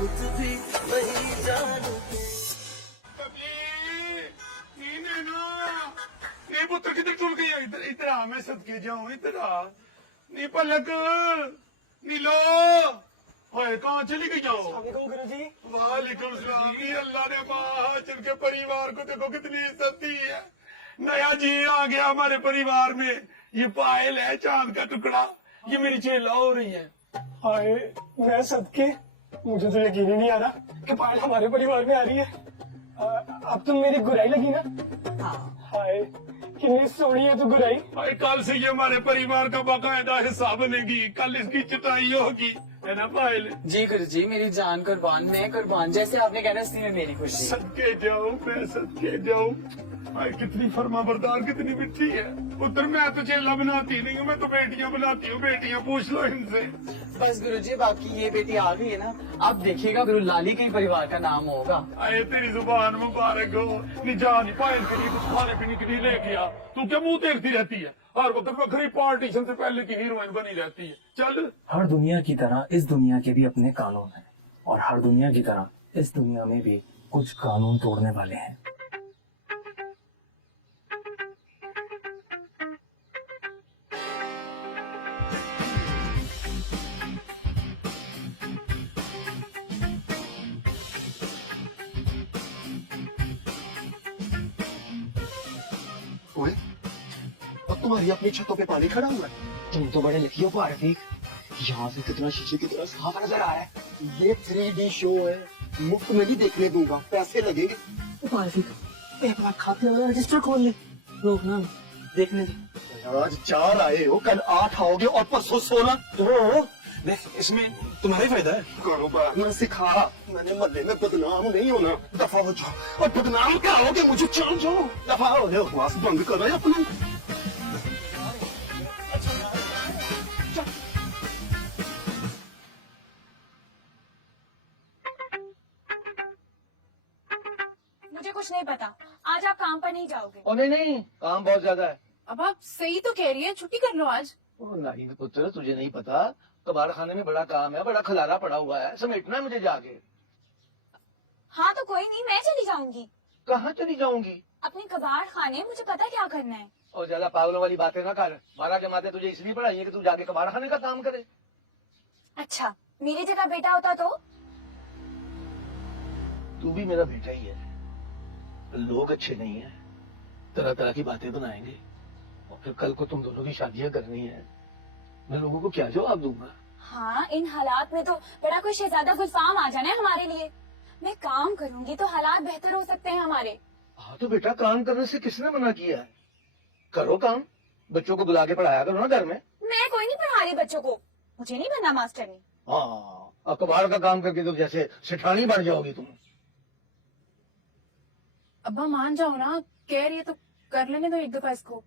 खुद भी वही जानू। नहीं पुत्र किधर चुल गई है? इधर इधर आ, मैं सदके जाऊं, इधर आ। नहीं पलक, नीलो, ओए कहाँ चली गई जाओ? गुरु जी। वालेकुम सलाम। ये अल्लाह ने महाजन के परिवार को देखो कितनी इज्जत दी है। नया जी आ गया हमारे परिवार में। ये पायल है चांद का टुकड़ा, ये मेरी चेला हो रही है। हाय मैं सदके, मुझे तो यकीन ही नहीं आ रहा कि पायल हमारे परिवार में आ रही है। अब तुम मेरी गुराई लगी ना? हाय कितनी सोहनी है तू गुराई। भाई कल से ये हमारे परिवार का बाकायदा हिस्सा बनेगी, कल इसकी चटाई होगी, है ना पायल? जी गुरु जी, मेरी जान कुर्बान, मैं कुर्बान, जैसे आपने कहना उसी में मेरी खुशी। सदके जाऊं, मैं सदके जाऊं। भाई कितनी फर्मा बरदार, कितनी मिठी है। पुत्र मैं तो चेला बनाती नहीं हूँ, मैं तो बेटियां बनाती हूँ। बेटियां पूछ लो इनसे। बस गुरु जी, बाकी ये बेटी आ गई है ना, अब देखिएगा गुरु लाली के ही परिवार का नाम होगा। अरे तेरी जुबान मुबारक हो। नहीं जा नहीं पायल के लिए कुछ खाने पीने के लिए लेके आ। तू क्या मुंह देखती रहती है? हर वक्त बखरी पार्टीशन से पहले की हीरोइन बनी रहती है। चल। हर दुनिया की तरह इस दुनिया के भी अपने कानून हैं, और हर दुनिया की तरह इस दुनिया में भी कुछ कानून तोड़ने वाले हैं। ओए, अब तुम्हारी अपनी छतों पे पानी खड़ा हुआ है। तुम तो बड़े लकी हो पारफीक, यहाँ से कितना शीशे की तरह साफ नजर आ रहा है। ये 3D शो है, मुफ्त में नहीं देखने दूंगा, पैसे लगेंगे। पारफीक एक बार खाते हुए रजिस्टर खोल ले। रोक ना, देखने दे। आज 4 आए हो, कल 8 आओगे और परसों 16। तो देख इसमें तुम्हारा ही फायदा है। कारोबार में सिखा, मैंने मल्ले में बदनाम नहीं होना। दफा हो जाओ, और बदनाम क्या होगे मुझे जान जाओ। दफा हो जाओ, बकवास बंद करो अपनी। मुझे कुछ नहीं पता, आज आप काम पर नहीं जाओगे। ओ नहीं, काम बहुत ज्यादा है। अब आप सही तो कह रही हैं, छुट्टी कर लो आज। ओ नहीं पुत्र, तुझे नहीं पता, कबाड़ खाने में बड़ा काम है, बड़ा खलारा पड़ा हुआ है, समेटना है मुझे जाके। हाँ तो कोई नहीं, मैं चली जाऊंगी। कहाँ चली जाऊंगी? अपने कबाड़ खाने, मुझे पता क्या करना है। और ज्यादा पागलों वाली बातें ना कर। 12 जमाते तुझे इसलिए पढ़ाई है कि तू जाके कबाड़ खाने का काम करे। अच्छा, मेरी जगह बेटा होता तो? तू भी मेरा बेटा ही है। लोग अच्छे नहीं है, तरह तरह की बातें बनाएंगे, और फिर कल को तुम दोनों की शादियां करनी है। मैं लोगों को क्या जवाब दूंगा? हाँ, इन हालात में तो बड़ा कोई शहजादा गुलफाम आ जाना है हमारे लिए। मैं काम करूंगी तो हालात बेहतर हो सकते हैं हमारे। हाँ तो बेटा, काम करने से किसने मना किया है? करो काम, बच्चों को बुला के पढ़ाया करो ना घर में। मैं कोई नहीं पढ़ा रही बच्चों को, मुझे नहीं बनना मास्टरनी। हाँ, अखबार का काम करके तो जैसे सेठानी बन जाओगी तुम। अब्बा मान जाओ ना, कह रही है तो कर लेने दो एक दफा इसको।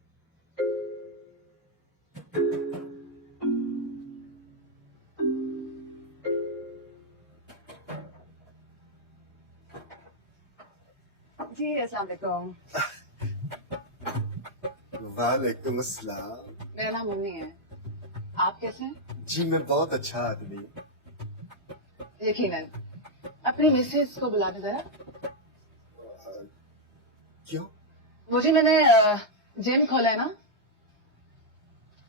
जी अस्सलाम वालेकुम। वालेकुम अस्सलाम। मेरा नाम मुन्नी है, आप कैसे हैं? जी मैं बहुत अच्छा आदमी हूँ। यकीनन। अपनी मिसेज को बुला दो जरा। क्यों? मुझे मैंने जिम खोला है ना,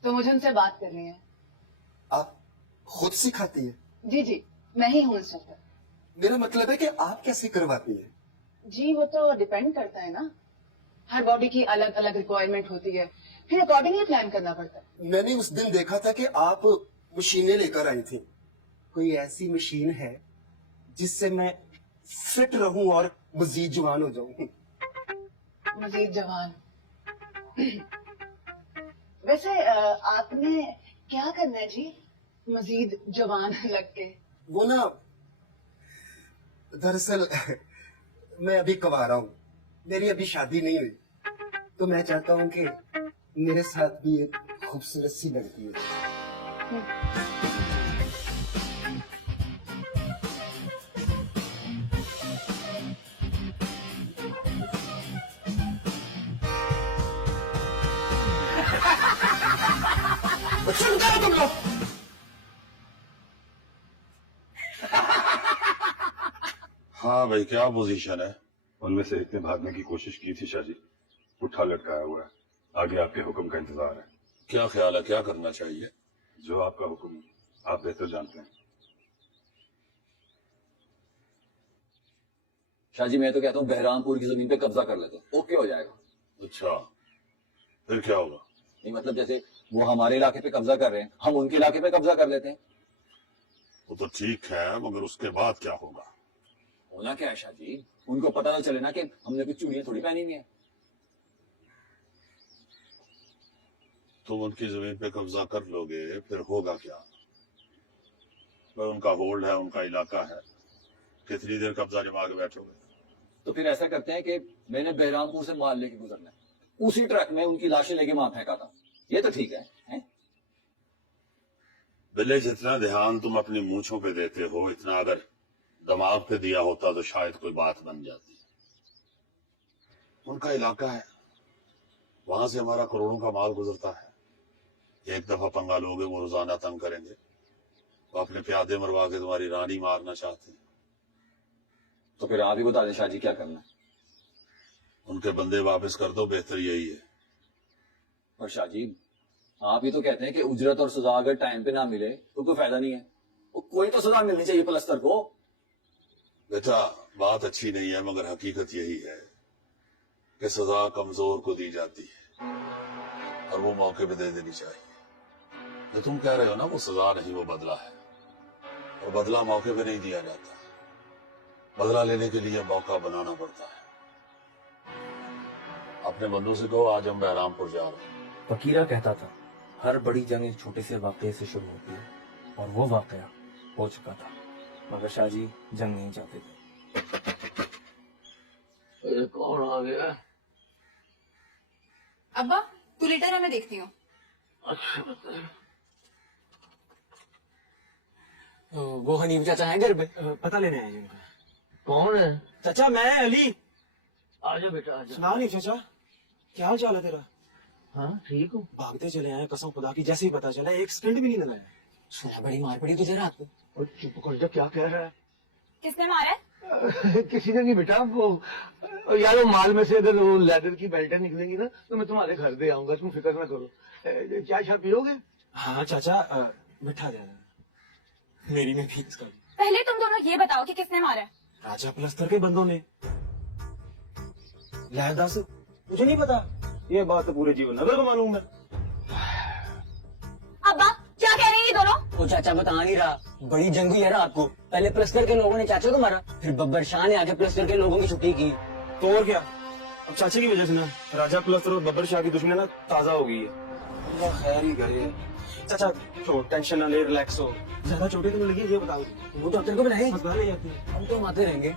तो मुझे उनसे बात करनी है। आप खुद सिखाती है? जी जी, मैं ही हूँ इंस्ट्रक्टर। मेरा मतलब है कि आप कैसे करवाती है? जी वो तो डिपेंड करता है ना, हर बॉडी की अलग अलग रिक्वायरमेंट होती है, फिर अकॉर्डिंगली प्लान करना पड़ता है। मैंने उस दिन देखा था कि आप मशीनें लेकर आई थी। कोई ऐसी मशीन है जिससे मैं फिट रहूं और मजीद जवान हो जाऊं? मजीद जवान। वैसे आपने क्या करना है जी, मजीद जवान लग के? वो ना, दरअसल मैं अभी कवारा हूँ, मेरी अभी शादी नहीं हुई, तो मैं चाहता हूँ कि मेरे साथ भी एक खूबसूरत सी लड़की है। तुम लोग हाँ भाई, क्या पोजीशन है? उनमें से एक ने भागने की कोशिश की थी शाहजी, उठा लटकाया हुआ है। आगे आपके हुक्म का इंतजार है। क्या ख्याल है, क्या करना चाहिए? जो आपका हुक्म आप बेहतर जानते हैं। शाहजी मैं तो कहता हूँ बहरामपुर की जमीन पे कब्जा कर लेते हैं, ओके हो जाएगा। अच्छा, फिर क्या होगा? नहीं मतलब जैसे वो हमारे इलाके पे कब्जा कर रहे हैं, हम उनके इलाके पे कब्जा कर लेते हैं। वो तो ठीक है, मगर उसके बाद क्या होगा? होना क्या है शाहजी, उनको पता तो चले ना कि हमने कुछ चूड़ियां थोड़ी पहनी हुई है। तुम उनकी जमीन पे कब्जा कर लोगे, फिर होगा क्या? भाई उनका होल्ड है, उनका इलाका है, कितनी देर कब्जा जमा के बैठोगे? तो फिर ऐसा करते हैं कि मैंने बहरामपुर से माल लेके गुजरना है, उसी ट्रक में उनकी लाशें लेके वहां फेंका था, ये तो ठीक है? बिल्ले, जितना ध्यान तुम अपनी मूंछों पे देते हो, इतना अगर दिमाग पे दिया होता तो शायद कोई बात बन जाती। उनका इलाका है, वहां से हमारा करोड़ों का माल गुजरता है। एक दफा पंगा लोगे, वो रोजाना तंग करेंगे। वो अपने प्यादे मरवा के तुम्हारी रानी मारना चाहते हैं। तो फिर आप ही बता दें शाहजी क्या करना है। उनके बंदे वापस कर दो, बेहतर यही है। पर शाहजी आप ही तो कहते हैं कि उजरत और सजा अगर टाइम पे ना मिले तो कोई फायदा नहीं है, वो कोई तो सजा मिलनी चाहिए पलस्तर को। बेटा, बात अच्छी नहीं है, मगर हकीकत यही है कि सजा कमजोर को दी जाती है और वो मौके पे दे देनी चाहिए। जो तुम कह रहे हो ना, वो सजा नहीं, वो बदला है, और बदला मौके पे नहीं दिया जाता। बदला लेने के लिए मौका बनाना पड़ता है। अपने बंधु से कहो आज हम बहरामपुर जा रहे हैं। फकीरा कहता था हर बड़ी जंग एक छोटे से वाकये से शुरू होती है, और वो वाकया हो चुका था, मगर शाहजी जंग नहीं चाहते थे। ये कौन आ गया? अब्बा तू लेटर है, मैं देखती हूँ। अच्छा बताइए। वो हनीफ चाचा है घर पे, पता लेने आए जिनका। कौन है? चाचा मैं अली। आजा बेटा आजा। सुना नहीं चाचा, क्या हाल चाल है तेरा? हाँ ठीक हूँ। भागते चले आए, कसम खुदा की, जैसे ही पता चला एक सेकंड भी नहीं लगाया। सुना बड़ी मार पड़ी तुझे रात को। और चुप कर जा, क्या कह रहा है? किसने मारा है? किसी ने नहीं बेटा, वो यार वो माल में से अगर वो लेदर की बेल्टें निकलेंगी ना तो मैं तुम्हारे घर दे आऊंगा, तुम फिक्र ना करो। चाय शाय पियोगे? हाँ चाचा, बिठा दे, मेरी में फीस कर। पहले तुम दोनों ये बताओ कि किसने मारा है। राजा प्लस्तर के बंदों ने। लहदास मुझे नहीं पता, ये बात तो पूरे जीवन नगर को मालूम है। अब्बा क्या कह रहे हैं ये दोनों? वो चाचा बता नहीं रहा, बड़ी जंग हुई है रात को। पहले प्लस्तर के लोगों ने चाचा को मारा, फिर बब्बर शाह ने आके प्लस्तर के लोगों की छुट्टी की। तो और क्या, अब चाचे की वजह से ना राजा प्लस्तर और बब्बर शाह की दुश्मनी ना ताजा हो गई है। अल्लाह खैर ही करे। चाचा छोड़, टेंशन ना ले, रिलैक्स हो। ज्यादा चोटें तो नहीं लगी, ये बताओ। वो डॉक्टर को बुलाए, अस्पताल ले जाती है। हम तो आते रहेंगे।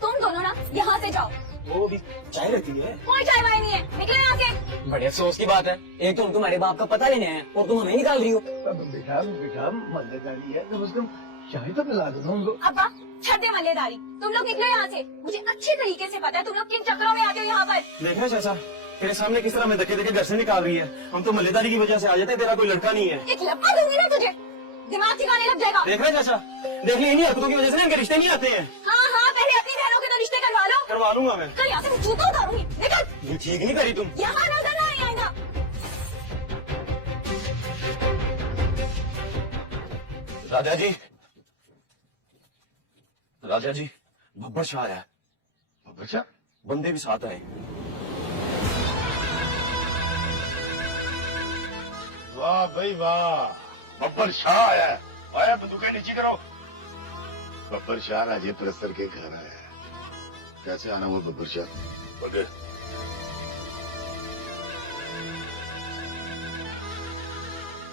तुम दोनों ना यहाँ से जाओ। वो भी चाय रहती है। कोई चाय वाय नहीं है, निकलो यहाँ से। बड़े अफसोस की बात है, एक तो तुम तुम्हारे बाप का पता लेने आए और तुम हमें निकाल रही हो। बेटा बेटा मल्लेदारी है, कम से कम चाय तो पिला दो ना उनको। अब्बा छत दे मल्लेदारी, तुम लोग निकलो यहाँ से। मुझे अच्छे तरीके से पता है तुम लोग किन चक्करों में आते हो यहाँ पर। देखा चाचा, तेरे सामने किस तरह मैं धक्के धक्के घर से निकाल रही है। हम तो मल्लेदारी की वजह से आ जाते हैं, तेरा कोई लड़का नहीं है। एक लपका दूंगी ना तुझे, दिमाग ठिकाने लग जाएगा। देख रहे चाचा, देख ली, इन्हीं हरकतों की वजह से ना इनके रिश्ते नहीं आते हैं। हाँ हाँ, पहले अपनी बहनों के तो रिश्ते करवा लो। करवा लूंगा मैं। कल यहाँ से मैं जूता उतारूंगी, निकल। ये ठीक नहीं करी तुम। यहाँ ना उतरना है आईना। राजा जी, राजा जी, बब्बर शाह आया है। बब्बर शाह? बंदे भी साथ आए। वाह भाई वाह, बब्बर शाह आया है। आया बंदूकें नीचे करो। बब्बर शाह राजे प्लस्तर के घर आया है। कैसे आना वो बब्बर शाह? बगे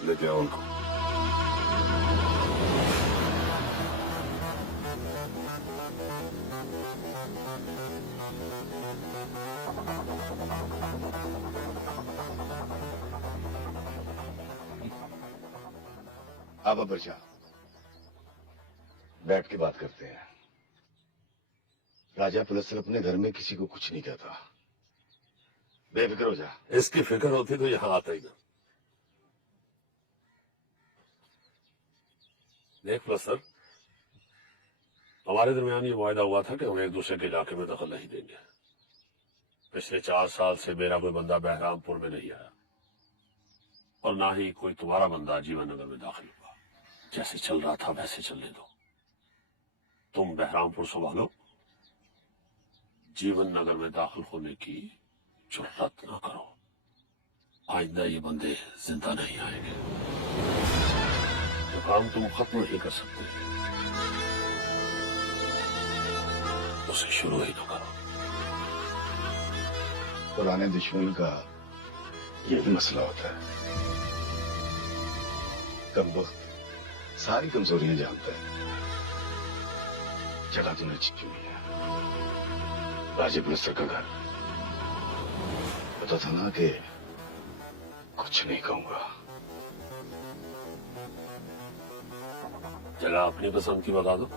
लेके आओ उनको। आप बब्बर शाह बैठ के बात करते हैं। राजा प्लस्तर अपने घर में किसी को कुछ नहीं कहता, बेफिक्र हो जा। इसकी फिक्र होती तो यहाँ आता ही ना। देख प्लस्तर, हमारे दरमियान ये वायदा हुआ था कि हम एक दूसरे के इलाके में दखल नहीं देंगे। पिछले 4 साल से मेरा कोई बंदा बहरामपुर में नहीं आया और ना ही कोई तुम्हारा बंदा जीवन नगर में दाखिल हुआ। जैसे चल रहा था वैसे चलने दो। तुम बहरामपुर संभालो, जीवन नगर में दाखिल होने की जुर्रत न करो। आइंदा ये बंदे जिंदा नहीं आएंगे। तो काम तुम खत्म नहीं कर सकते, उसे शुरू ही तो करो। पुराने दुश्मन का यही मसला होता है, कम वक्त सारी कमजोरियां जानता है। जगह तूने अच्छी चुनी है, राजीव मिश्र का घर। पता था ना कि कुछ नहीं कहूंगा। जगह अपनी पसंद की बता दो,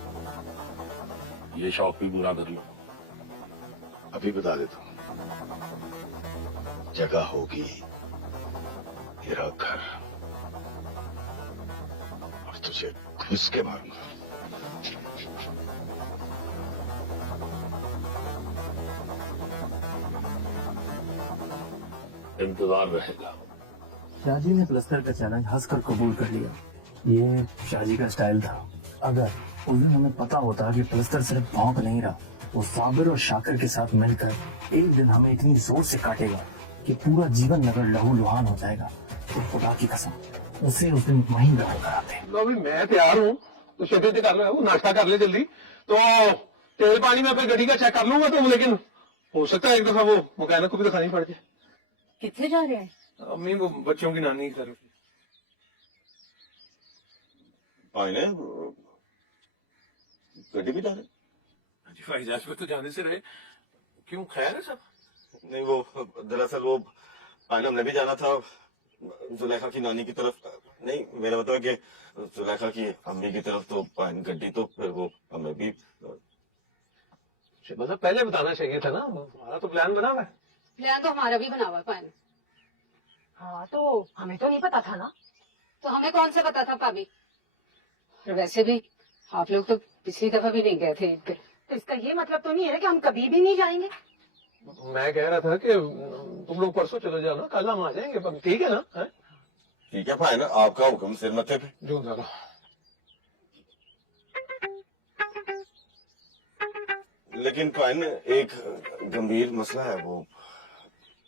ये शौक भी पूरा कर लो। अभी बता देता हूं, जगह होगी तेरा घर और तुझे घुस के मारूंगा। इंतजार रहेगा। शाहजी ने प्लस्तर का चैलेंज हंसकर कबूल कर लिया। ये शाहजी का स्टाइल था। अगर उस दिन हमें पता होता कि प्लस्तर सिर्फ भौंक नहीं रहा, वो साबिर और शाकिर के साथ मिलकर एक दिन हमें इतनी जोर से काटेगा कि पूरा जीवन नगर लहू लुहान हो जाएगा, तो खुदा की कसम उसे उस दिन वहीं रहा कराते। लो अभी मैं तैयार हूँ, तो शेफे से कर लो, वो नाश्ता कर ले जल्दी। तो तेल पानी में अपनी गड्डी का चेक कर लूंगा, तो लेकिन हो सकता है एक दफा वो मैकेनिक को भी दिखानी पड़ जाए। कितने जा रहे हैं? अम्मी वो बच्चों की नानी की तरफ। पाइने गड्डी भी डाले? जी फाइजाज में तो जाने से रहे। क्यों, खैर है सब? नहीं, वो दरअसल वो पाइने हमने भी जाना था जुलेखा की नानी की तरफ। नहीं, मेरा मतलब कि जुलेखा की अम्मी की तरफ, तो पाइन गड्डी, तो फिर वो हमें भी। मतलब पहले बताना चाहिए था ना, हमारा तो प्लान बना हुआ है। प्लान तो हमारा भी बना हुआ है। हाँ, तो हमें तो नहीं पता था ना। तो हमें कौन सा पता था भाभी? वैसे भी आप लोग तो पिछली दफा भी नहीं गए थे ईद पे, तो इसका ये मतलब तो नहीं है ना कि हम कभी भी नहीं जाएंगे। मैं कह रहा था कि तुम लोग परसों चले जाओ ना, कल हम आ जाएंगे। ठीक है ना? है? ठीक है भाई ना, आपका हुक्म सिर मथे पे। जो जरा लेकिन पाइन एक गंभीर मसला है। वो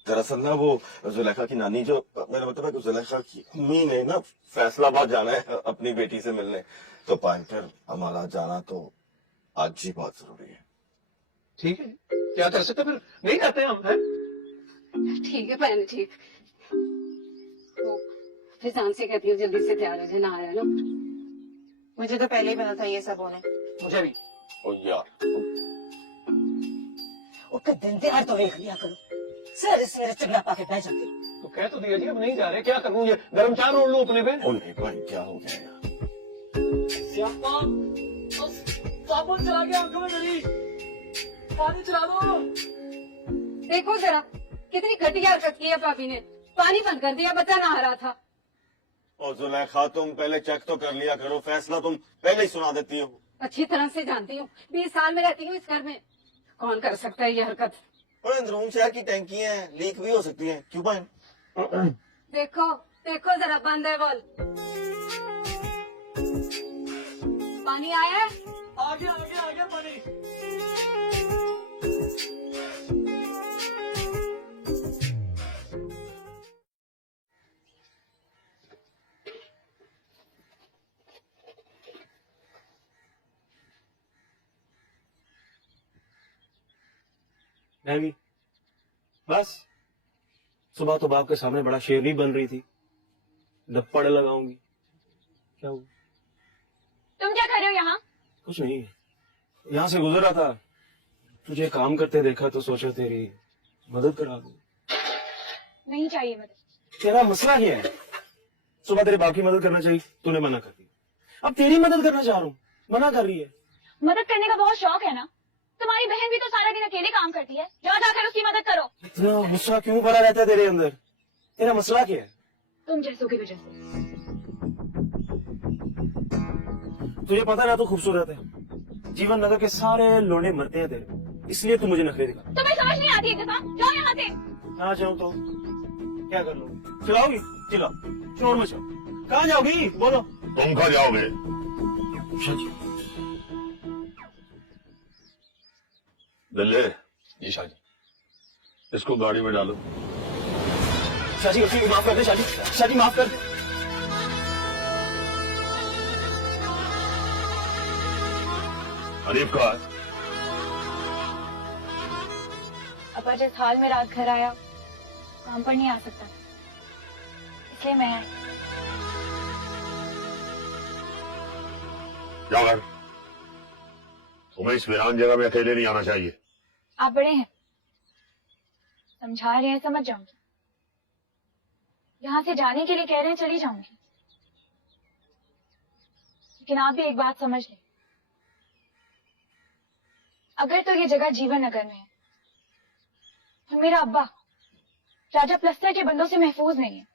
दरअसल ना वो जुलेखा की नानी, जो मेरा मतलब है कि जुलेखा की अम्मी ने ना फैसलाबाद जाना है अपनी बेटी से मिलने। तो पाइन फिर हमारा जाना तो आज ही बहुत जरूरी है। ठीक है, क्या कर सकते, फिर नहीं जाते हम। है? ठीक है बहन, ठीक। तो फिर शाम से कहती हूँ जल्दी से तैयार हो जाए, ना आया ना। मुझे तो पहले ही पता था ये सब होने। मुझे भी। ओ यार, उसके दिन त्योहार तो देख लिया करो, सर सर चंगा पाके बैठ जाते हो। तो कह तो दिया जी, अब नहीं जा रहे, क्या करूँ? ये गर्म चाय रोल लो अपने पे। ओ नहीं भाई, क्या हो गया यार? साबुन चला गया आंखों में मेरी, पानी चला दो। देखो जरा कितनी घटिया हरकत की है भाभी ने, पानी बंद कर दिया, बच्चा नहा रहा था। और जुलेखा, तुम पहले चेक तो कर लिया करो, फैसला तुम पहले ही सुना देती हो। अच्छी तरह से जानती हूँ, 20 साल में रहती हूँ इस घर में, कौन कर सकता है ये हरकत? और अंदरूम शहर की टैंकी है, लीक भी हो सकती है। क्यों पाइन? देखो देखो जरा, बंद है बॉल। पानी आया है? आ गया पानी। मैं भी बस सुबह तो बाप के सामने बड़ा शेरनी बन रही थी, दप्पड़ लगाऊंगी। क्या हुआ? तुम क्या कर रहे हो यहाँ? कुछ नहीं, यहाँ से गुजर रहा था, तुझे काम करते देखा तो सोचा तेरी मदद करा दूं। नहीं चाहिए मदद। तेरा मसला क्या है? सुबह तेरे बाप की मदद करना चाहिए, तूने मना कर दिया। अब तेरी मदद करना चाह रहा हूँ, मना कर रही है। मदद करने का बहुत शौक है ना? तुम्हारी बहन भी तो सारा दिन अकेले काम करती है, जाओ जाकर उसकी मदद करो। इतना गुस्सा क्यों भरा रहता है तेरे अंदर? तेरा मसला क्या है? तुम जैसों की वजह से। तुझे पता ना तू खूबसूरत है, जीवन नगर के सारे लोंडे मरते हैं तेरे, इसलिए तू मुझे नखरे दिखा। तुम्हें समझ नहीं आती है दफा, जाओ यहाँ से। ना जाऊँ तो क्या कर लूँ? चलाओगी? चलाओ, शोर मचाओ। कहाँ जाओगी बोलो? तुम कहाँ जाओगे? दिल्ले, जी शाहजी। इसको गाड़ी में डालो। शाजी गलती माफ कर दे शाजी, शाजी माफ कर दे। हनीफ कहाँ है? अपा जिस हाल में रात घर आया, काम पर नहीं आ सकता, इसलिए मैं आई। जाओ घर। तुम्हें इस वीरान जगह में अकेले नहीं आना चाहिए। आप बड़े हैं, समझा रहे हैं, समझ जाऊंगी। यहाँ से जाने के लिए कह रहे हैं, चली जाऊंगी। लेकिन आप भी एक बात समझ लें, अगर तो ये जगह जीवन नगर में है और मेरा अब्बा राजा प्लस्तर के बंदों से महफूज नहीं है,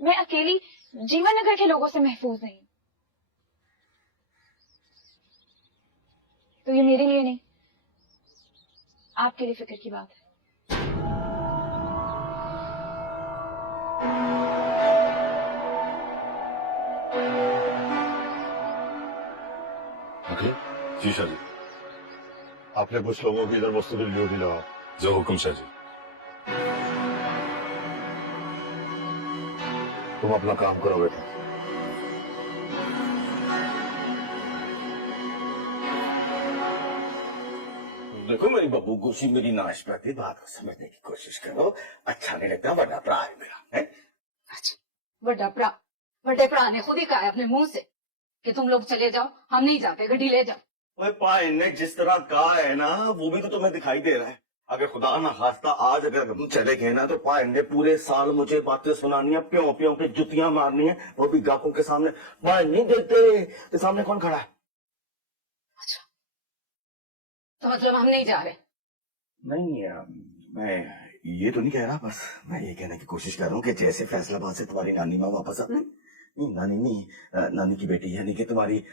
मैं अकेली जीवन नगर के लोगों से महफूज नहीं, तो ये मेरे लिए नहीं, आपके लिए फिक्र की बात है। ओके जी शाह जी, आपने कुछ लोगों की इधर मुस्तकिल ड्यूटी लगा। जो हुक्म शाह जी। तुम अपना काम करो बेटा। देखो मेरी बब्बू गोशी, मेरी नाशपाती बात को समझने की कोशिश करो। अच्छा नहीं लगता, वरना भरा है मेरा है। अच्छा, बड़े भरा ने खुद ही कहा है अपने मुंह से कि तुम लोग चले जाओ, हम नहीं जाते, गड्डी ले जाओ। ओए पाए ने जिस तरह कहा है ना, वो भी तो तुम्हें दिखाई दे रहा है। अगर खुदा ना खास्ता आज अगर हम चले गए ना, तो पाए ने पूरे साल मुझे बातें सुनानी है, प्यों प्यों के जुतियां मारनी है, वो भी गाकों के सामने। पाए नहीं देते तो सामने कौन खड़ा है? अच्छा, तो मतलब हम नहीं जा रहे? नहीं, मैं ये तो नहीं कह रहा, बस मैं ये कहने की कोशिश कर रहा हूँ कि जैसे फैसलाबाद से तुम्हारी नानी माँ वापस आती नहीं, नानी नहीं, नानी की बेटी यानी कि तुम्हारी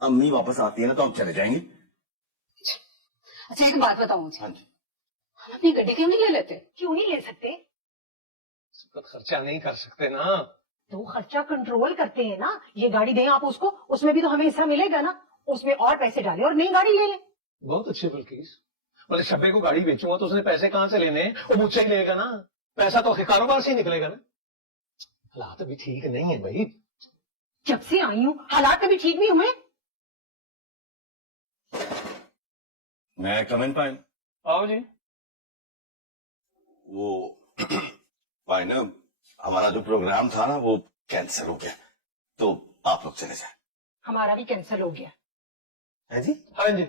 अम्मी वापस आती है ना, तो हम चले जाएंगे। अच्छा एक बात बताओ मुझे, हाँ जी, हम अपनी गड्डी क्यों नहीं ले लेते? क्यों नहीं ले सकते? खर्चा नहीं कर सकते ना। तो खर्चा कंट्रोल करते हैं ना, ये गाड़ी दें आप उसको, उसमें भी तो हमें हिस्सा मिलेगा ना, उसमें और पैसे डालें और नई गाड़ी ले लें। बहुत अच्छे बल्कि बोले शब्बे को गाड़ी बेचूंगा तो उसने पैसे कहाँ से लेने? वो मुझसे ही लेगा ना, पैसा तो कारोबार से ही निकलेगा ना। हालात अभी ठीक नहीं है भाई। जब से आई हूँ हालात कभी ठीक नहीं हुए। मैं कमेंट पाए? आओ जी। वो पाए ना, हमारा जो प्रोग्राम था ना वो कैंसिल हो गया, तो आप लोग चले जाए। हमारा भी कैंसिल हो गया है जी? हाँ जी।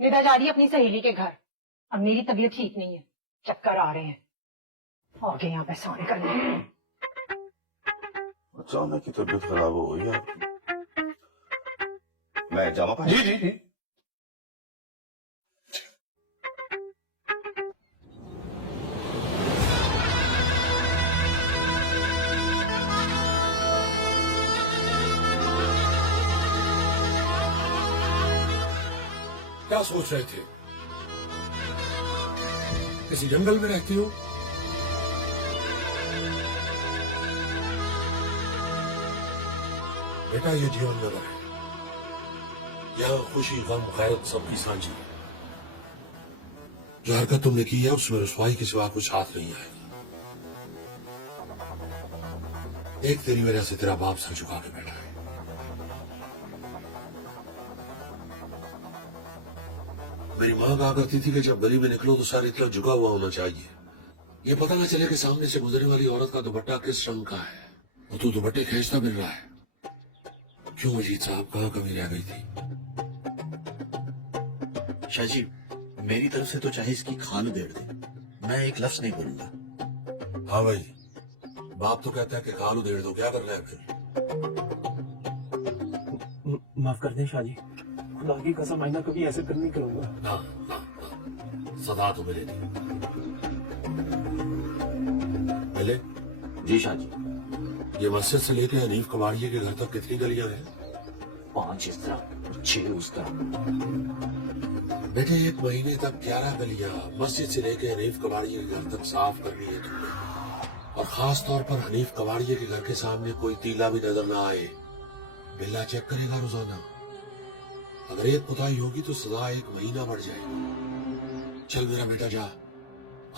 निदा जा रही है अपनी सहेली के घर, अब मेरी तबीयत ठीक नहीं है, चक्कर आ रहे हैं, और यहाँ पैसा निकलने। अचानक की तबीयत खराब हो गई है। मैं जामा पाए? जी जी जी। क्या सोच रहे थे? किसी जंगल में रहती हो? बेटा ये जीवन नगर है, यहाँ खुशी गम गैरत सबकी सांझी है। जो हरकत तुमने की है उसमें रुसवाई के सिवा कुछ हाथ नहीं आएगा। एक तेरी वजह से तेरा बाप सर झुका के बैठा है। मेरी माँ कहा करती थी कि जब गली में निकलो तो सर इतना झुका हुआ होना चाहिए, ये पता ना चले कि सामने से गुजरने वाली औरत का दुपट्टा किस रंग का है। वो तू दुपट्टे खींचता मिल रहा है। क्यों अजीत साहब, कहाँ कमी रह गई थी? शाह जी, मेरी तरफ से तो चाहे इसकी खान उधेड़ दे, मैं एक लफ्ज नहीं बोलूंगा। हाँ भाई, बाप तो कहता है कि खाल उधेड़ दो, क्या कर रहे हैं फिर? माफ कर दे शाजी, खुदा की कसम आइंदा कभी ऐसे फिर नहीं करूंगा। ना, सदा तो मिलेगी। पहले जी शाह जी। ये मस्जिद से लेकर हनीफ कबाड़िए के घर तक कितनी गलियां हैं? 5 इस तरह और 6 उस तरह। बेटे 1 महीने तक 11 गलियां मस्जिद से लेकर हनीफ कबाड़िए के घर तक साफ करनी है तुमने, और खास तौर पर हनीफ कबाड़िए के घर के सामने कोई तीला भी नजर ना आए। बिल्ला चेक करेगा रोजाना, अगर एक पुताई होगी तो सजा 1 महीना बढ़ जाएगी। चल मेरा बेटा जा,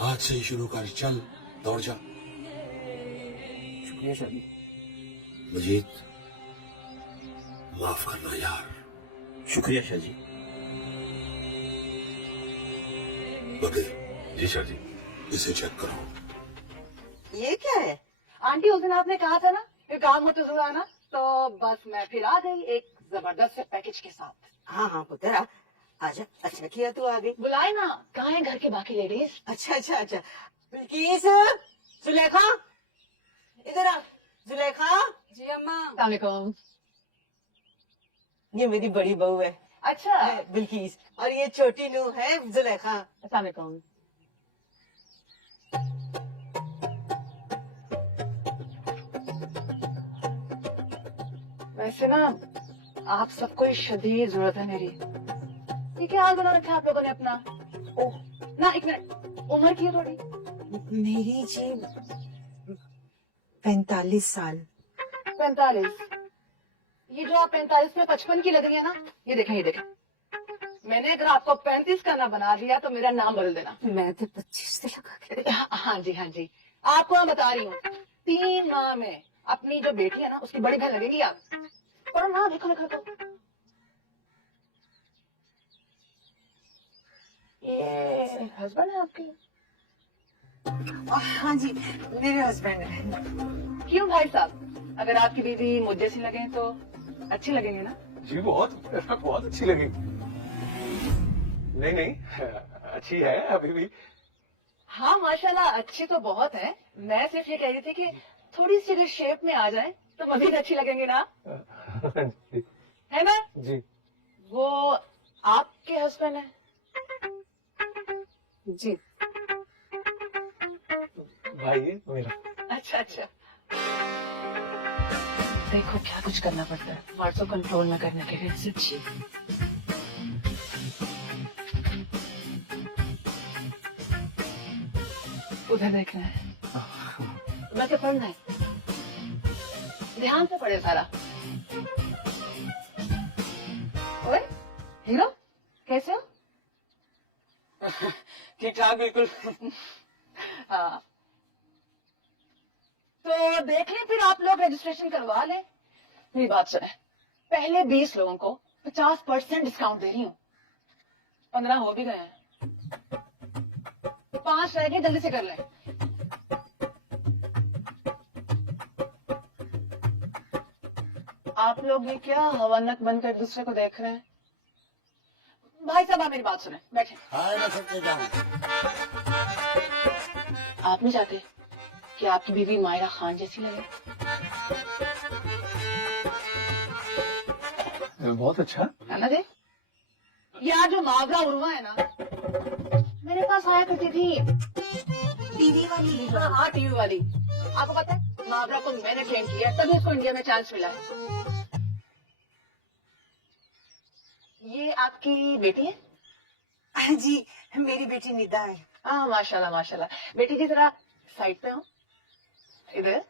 आज से ही शुरू कर, चल दौड़ जा। शुक्रिया शादी। मजीद माफ करना यार। शुक्रिया शादी। बगे जी शाह जी। इसे चेक करो। ये क्या है? आंटी उस दिन आपने कहा था ना कि काम हो तो जरूर आना, तो बस मैं फिर आ गई एक जबरदस्त से पैकेज के साथ। हाँ हाँ पुत्र आजा, अच्छा किया तू आ गई। बुलाए ना, कहाँ है घर के बाकी लेडीज? अच्छा अच्छा अच्छा। बिल्किस, जुलेखा इधर आ। जुलेखा। जी अम्मा। सलाम। ये मेरी बड़ी बहू है। अच्छा। बिल्किस, और ये छोटी नूह है जुलेखा। सलाम। वैसे ना आप सबको शदीद जरूरत है मेरी। ये क्या हाल बना रखा है आप लोगों ने अपना? ओह ना, 1 मिनट, उम्र की है थोड़ी? मेरी जी 45 साल। 45? ये जो आप 45 में 55 की लग रही है ना, ये देखें ये देखें। मैंने अगर आपको 35 का ना बना दिया तो मेरा नाम बदल देना। मैं तो 25 से लगा के। हाँ जी हाँ जी, आपको मैं बता रही हूँ 3 माह में अपनी जो बेटी है ना उसकी बड़ी बहन लगेगी आप। पर ना देखो देखो देखो, ये हस्बैंड है आपके? हाँ जी मेरे हस्बैंड है। क्यों भाई साहब, अगर आपकी बीवी मुझे सी लगे तो अच्छी लगेंगे ना? जी बहुत अच्छी लगी। नहीं नहीं अच्छी है अभी भी। हाँ माशाल्लाह अच्छी तो बहुत है। मैं सिर्फ ये कह रही थी कि थोड़ी सी शेप में आ जाए तो मजीद अच्छी लगेंगे ना, है ना? जी। वो आपके हस्बैंड है? जी। भाई है मेरा। अच्छा अच्छा। देखो क्या कुछ करना पड़ता है मर्द को कंट्रोल न करने के लिए, सच्ची। उधर देखना है, मैं क्या पढ़ना है, ध्यान से पढ़े सारा। ओए हीरो, कैसे हो? ठीक ठाक बिल्कुल। हाँ तो देख लें, फिर आप लोग रजिस्ट्रेशन करवा लें। मेरी बात सुने, पहले 20 लोगों को 50% डिस्काउंट दे रही हूँ। 15 हो भी गए हैं, 5 रह गए, जल्दी से कर लें। आप लोग ये क्या हवानक बनकर एक दूसरे को देख रहे हैं? भाई साहब आप मेरी बात सुने, बैठे। आप नहीं चाहते कि आपकी बीवी मायरा खान जैसी लगे? बहुत अच्छा है ना जी? यार जो मावरा उर्वा है ना, मेरे पास आया करती थी, टीवी वाली। हाँ टीवी वाली। आपको पता है मावरा को मैंने ट्रेन किया तभी उसको इंडिया में चांस मिला है। ये आपकी बेटी है? जी मेरी बेटी निदा है। हाँ माशाल्लाह माशाल्लाह। बेटी जी जरा साइड पे हो, इधर।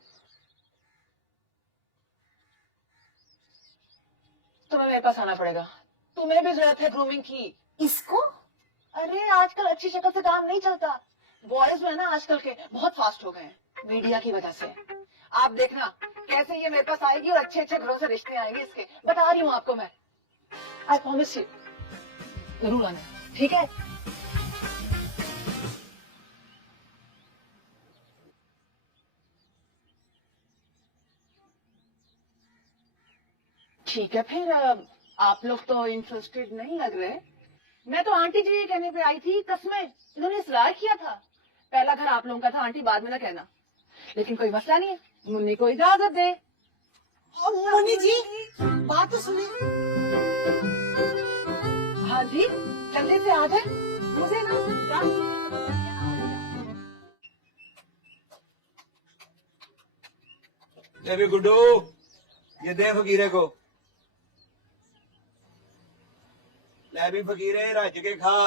तुम्हें मेरे पास आना पड़ेगा, तुम्हें भी जरूरत है ग्रूमिंग की। इसको? अरे आजकल अच्छी शक्ल से काम नहीं चलता। बॉयज जो है ना आजकल के बहुत फास्ट हो गए हैं मीडिया की वजह से। आप देखना कैसे ये मेरे पास आएगी और अच्छे अच्छे घरों से रिश्ते आएंगे इसके, बता रही हूँ आपको मैं। आई प्रॉमिस यू, जरूर आना, ठीक है? ठीक है फिर, आप लोग तो इंटरेस्टेड नहीं लग रहे। मैं तो आंटी जी कहने पे आई थी, कसमें इन्होंने इसरार किया था। पहला घर आप लोगों का था आंटी, बाद में ना कहना। लेकिन कोई मसला नहीं है, मुन्नी को इजाजत दे। मुन्नी जी बात तो सुनिए। हाँ जी जल्दी से आ जाए, मुझे ना ले भी गुड्डू, ये दे फकीरे को। मैं भी फकीर है, रज के खा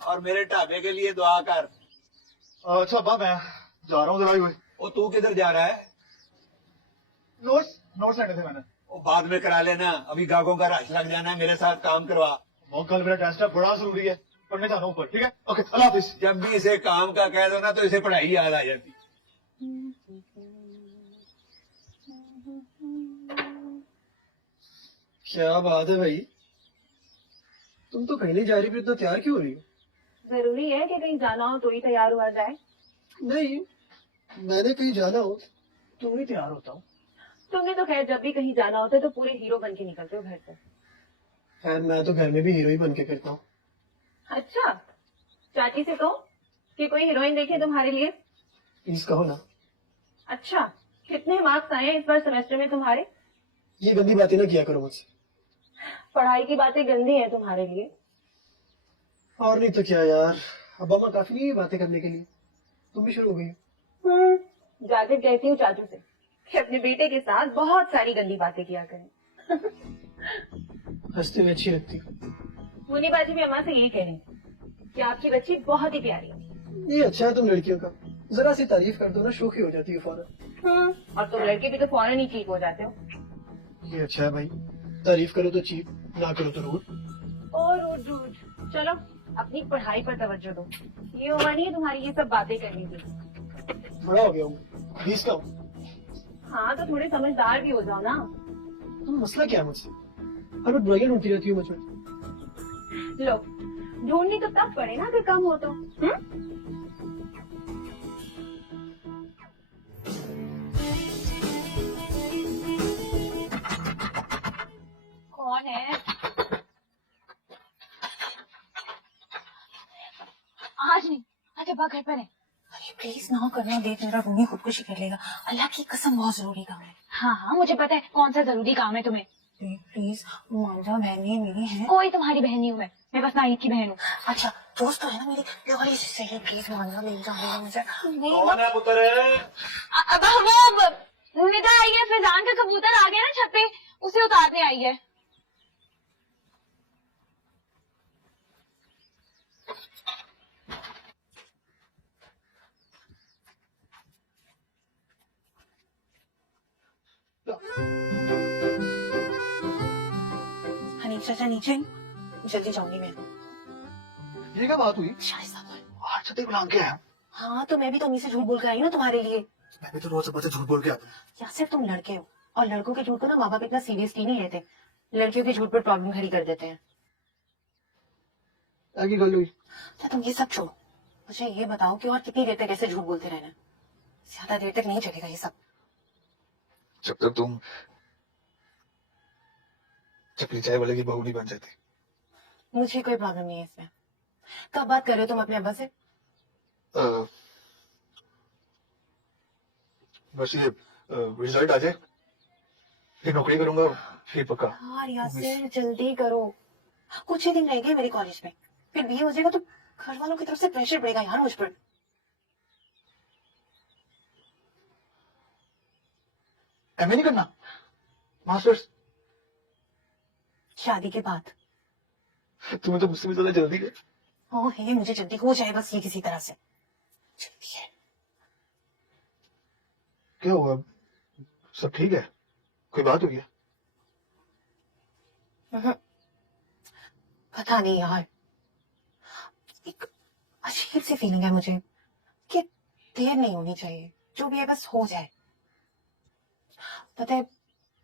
और मेरे ढाबे के लिए दुआ कर। अच्छा अब्बा मैं जा रहा हूँ जरा। वो तू किधर जा रहा है? नोट्स लेने थे मैंने। वो बाद में करा लेना, अभी गाहकों का रश लग जाना है, मेरे साथ काम करवा। वो कल मेरा टेस्ट है, बड़ा जरूरी है, पढ़ने जाना ऊपर। ठीक है, ओके, अल्लाह हाफिज। जब भी इसे काम का कह दो ना तो इसे पढ़ाई याद आ जाती। क्या बात है भाई, तुम तो कहीं नहीं जा रही, फिर तो तैयार क्यों हो रही हो? जरूरी है कि कहीं जाना हो तो ही तैयार हुआ जाए। नहीं, मैंने कहीं जाना हो तुम ही तैयार होता हूँ। तुम्हें तो खैर जब भी कहीं जाना होता है तो पूरे हीरो बन के निकलते हो घर से। खैर मैं तो घर में भी हीरो ही बन के फिरता हूँ। अच्छा, चाची से कहो कि कोई हीरोइन देखे तुम्हारे लिए। प्लीज कहो ना। अच्छा, कितने मार्क्स आए हैं इस बार सेमेस्टर में तुम्हारे? ये गंदी बातें ना किया करो मुझसे। पढ़ाई की बातें गंदी है तुम्हारे लिए। और नहीं तो क्या यार, अब अम्मा काफी नहीं है बातें करने के लिए, तुम भी शुरू हो गई। जाकर कहती हूँ चाचू से कि अपने बेटे के साथ बहुत सारी गंदी बातें किया करें। हंसते हुए अच्छी लगती हो। मुनी बाजी भी अम्मा से यही कह रही कि आपकी बच्ची बहुत ही प्यारी है। ये अच्छा है तुम लड़कियों का, जरा सी तारीफ कर दो ना शोखी हो जाती है फौरन। और तुम लड़के भी तो फौरन ही चीप हो जाते हो। ये अच्छा है भाई, तारीफ करो तो चीप, ना करो तो रूड। ओ रूड रूड, चलो अपनी पढ़ाई पर तवज्जो दो। ये उम्र नहीं है तुम्हारी ये सब बातें करने की। बड़ा हो गया हूँ, 20 का हूँ। हाँ तो थोड़े समझदार भी हो जाओ ना। तुम मसला क्या है मुझसे, हर वक्त बुराइयां ढूंढती रहती हो मुझ में। लो, ढूंढनी तो तब पड़े ना अगर कम हो तो। कौन है? आज नहीं, आज अब्बा घर पर है। अरे प्लीज ना करना, देख मेरा रूमी खुदकुशी कर लेगा। अल्लाह की कसम बहुत जरूरी काम है। हाँ हाँ मुझे पता है कौन सा जरूरी काम है तुम्हें। प्लीज मान जाओ, बहनें मेरी हैं। कोई तुम्हारी बहन नहीं हूँ मैं बस नाइक की बहन हूँ। अच्छा दोस्त तो है ना मेरी, प्यारी से सही। प्लीज मान जाओ, मिल जाओ मुझे। कौन है पुत्र? अब वो निदा आई है, फैजान का कबूतर आ गया ना छत पे, उसे उतारने आई है। हनीफ चाचा नीचे, जल्दी जाऊंगी मैं। ये क्या बात हुई? शायद साहब आज छुट्टी बुला के आया। हाँ तो मैं भी तो उन्हीं से झूठ बोल के आई ना तुम्हारे लिए। मैं भी तो रोज सुबह से झूठ बोल के आता हूँ। यासिर तुम लड़के हो और लड़कों के झूठ को ना माँ बाप इतना सीरियसली नहीं लेते। लड़कियों के झूठ पर प्रॉब्लम खड़ी कर देते हैं। आगे गल हुई तो तुम ये सब छोड़ो, मुझे ये बताओ कि और कितनी देर तक ऐसे झूठ बोलते रहना? ज्यादा देर तक नहीं चलेगा ये सब। जब तक तुम चपली चाय वाले की बहू नहीं बन जाती। मुझे कोई प्रॉब्लम नहीं है इसमें। कब बात कर रहे हो तुम अपने अब्बा से? बस ये रिजल्ट आ जाए फिर नौकरी करूंगा, फिर पक्का। यार यासिर जल्दी करो, कुछ ही दिन रह गए मेरे कॉलेज में, फिर बीए हो जाएगा तो घर वालों की तरफ से प्रेशर पड़ेगा यार मुझ पर। एमए नहीं करना, मास्टर्स? शादी के बाद। तुम्हें तो मुझसे भी ज्यादा जल्दी है। हाँ है, मुझे जल्दी हो जाए बस ये किसी तरह से। जल्दी है। क्या हुआ, सब ठीक है? कोई बात हुई है? पता नहीं यार, एक अजीब सी फीलिंग है मुझे कि देर नहीं होनी चाहिए, जो भी है बस हो जाए। पता है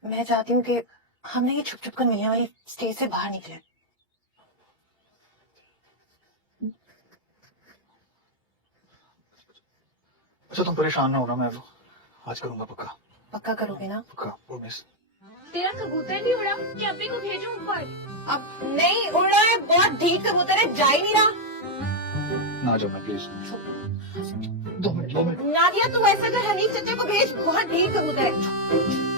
मैं चाहती हूँ कि हमने ये छुप छुप कर मिलने वाली स्टेज से बाहर निकले। अच्छा तुम परेशान ना होना, मैं आज करूंगा पक्का। पक्का करोगे ना? पक्का, प्रॉमिस। तेरा कबूतर भी उड़ा कि अब्बी को भेजूं ऊपर? अब नहीं उड़ रहा है, बहुत ढीठ कबूतर है, जा ही नहीं रहा। ना जाओ ना प्लीज, 2 मिनट। नादिया तू ऐसा कर, हनीफ चाचा को भेज, बहुत ढीठ कबूतर है।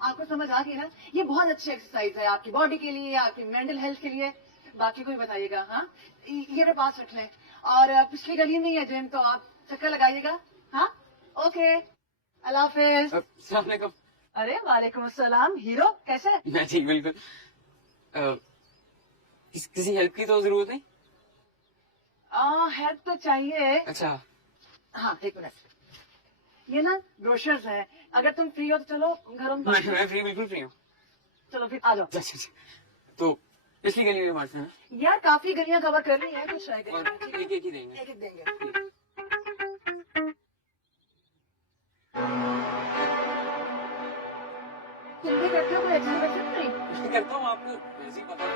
आपको समझ आ गई ना? ये बहुत अच्छी एक्सरसाइज है आपकी बॉडी के लिए, आपकी मेंटल हेल्थ के लिए। बाकी कोई बताइएगा। हाँ, ये मेरे पास रख लें। और पिछली गली में ही है जिम, तो आप चक्कर लगाइएगा। हाँ, ओके, अल्लाह हाफिज। अस्सलाम वालेकुम। अरे वालेकुम अस्सलाम। हीरो कैसे? मैं ठीक, बिल्कुल। किसी हेल्प की तो जरूरत नहीं? हेल्प तो चाहिए। अच्छा। हाँ, एक मिनट। ये ना ब्रोशर्स है, अगर तुम फ्री हो तो चलो घरों में। मैं फ्री, बिल्कुल फ्री हूँ। चलो फिर आ जाओ। तो पिछली गली में बांटना है? यार काफी गलियां कवर कर रही है, कुछ रह गई। एक एक ही देंगे। एक एक देंगे। तुम भी करते हो कोई एक्सरसाइज? नहीं करता हूँ, आपको वैसे ही पता है।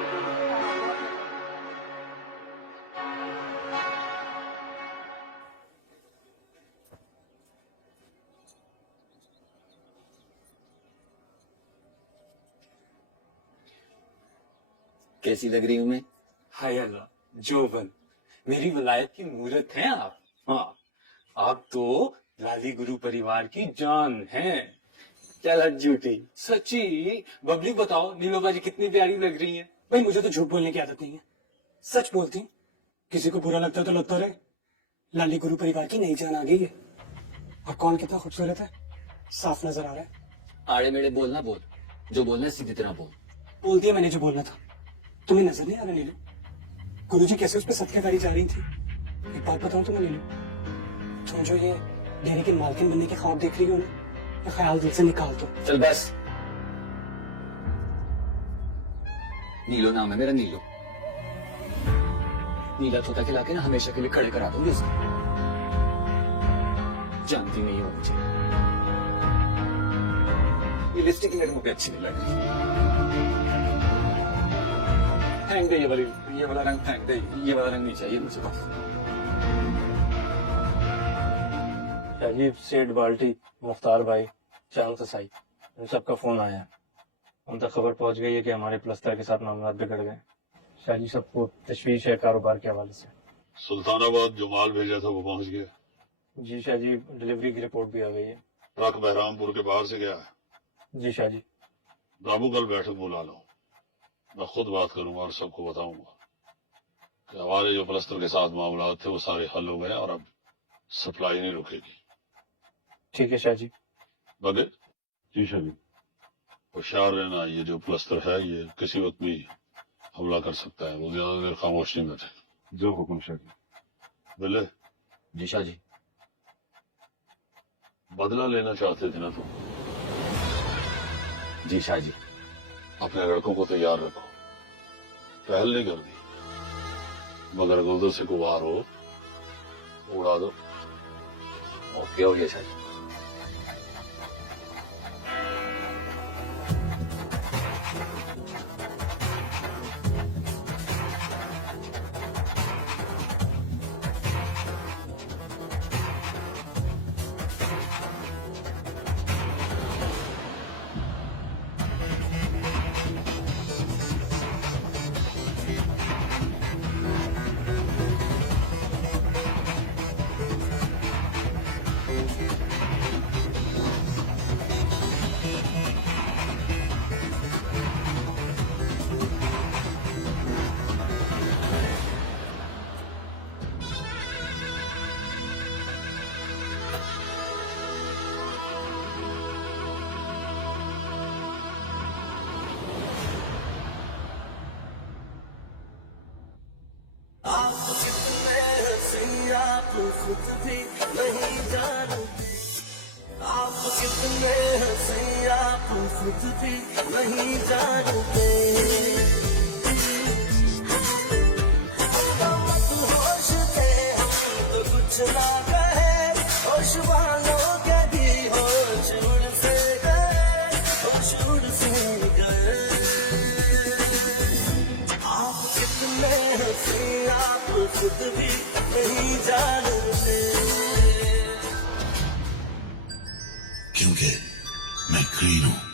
कैसी लग रही हूँ मैं? हाय अल्लाह, जोबन, मेरी वलायत की मूरत हैं आप। हाँ, आप तो लाली गुरु परिवार की जान हैं। क्या लग झूठी? सच्ची। बबली बताओ, नीलो बाजी कितनी प्यारी लग रही है। भाई मुझे तो झूठ बोलने की आदत नहीं है, सच बोलती हूँ। किसी को बुरा लगता है तो लगता रहे, लाली गुरु परिवार की नई जान आ गई है। और कौन कितना खूबसूरत है, साफ नजर आ रहा है। आड़े मेड़े बोलना बोल, जो बोलना है सीधी तरह बोल। बोल दिया मैंने जो बोलना था। तुम्हें नजर नहीं आ रहा नीलू? गुरुजी कैसे उस पर सत्यागारी जा रही थी। एक बात बताऊं तुम्हें नीलू, तुम जो ये डेयरी की मालकिन बनने के ख्वाब देख रही हो ना, ये ख्याल दिल से निकाल दो। चल बस। नीलो नाम है मेरा, नीलो। नीला तोता खिला के ना हमेशा के लिए खड़े करा दूंगी उसको। जानती नहीं हो मुझे, ये लिपस्टिक मेरे मुझे अच्छी नहीं लग रही। फेंक दे ये वाला रंग फेंक दे, ये वाला रंग नहीं चाहिए मुझे बस। अजीब, सेठ बाल्टी, मुख्तार भाई, चांद कसाई, इन सबका फोन आया है। उन तक खबर पहुंच गई है कि हमारे प्लस्तर के साथ मामला बिगड़ गए। शाहजी सबको तशवीश है कारोबार के हवाले से। सुल्तानाबाद जो माल भेजा था वो पहुंच गया? जी शाहजी, डिलीवरी की रिपोर्ट भी आ गई है। ट्रक बहरामपुर के बाहर से गया है? जी शाहजी। बाबू कल बैठक बुला लो, मैं खुद बात करूंगा और सबको बताऊंगा कि हमारे जो प्लस्तर के साथ मामला थे वो सारे हल हो गए और अब सप्लाई नहीं रुकेगी। ठीक है शाहजी। बगे? जी शाहजी। होशियार रहना, ये जो प्लस्तर है ये किसी वक्त भी हमला कर सकता है, वो ज्यादा देर खामोश नहीं बैठे। जो हुक्म शाहजी। बोले? जी शाहजी। बदला लेना चाहते थे ना तुम? जी शाहजी। अपने लड़कों को तैयार रखो, पहल नहीं कर दी, मगर अगर उधर से गुवार हो उड़ा दो। ओके हो गया शाहजी। खुद भी नहीं जानते आप कितने हंसी, आप खुद भी नहीं जानते। होश थे तो कुछ ना कहे, होश वालों के भी होश उड़ से गए, होश उड़ से गए। आप कितने हंसी, आप खुद भी नहीं जानते, क्योंकि मैं ग्रीन हूं।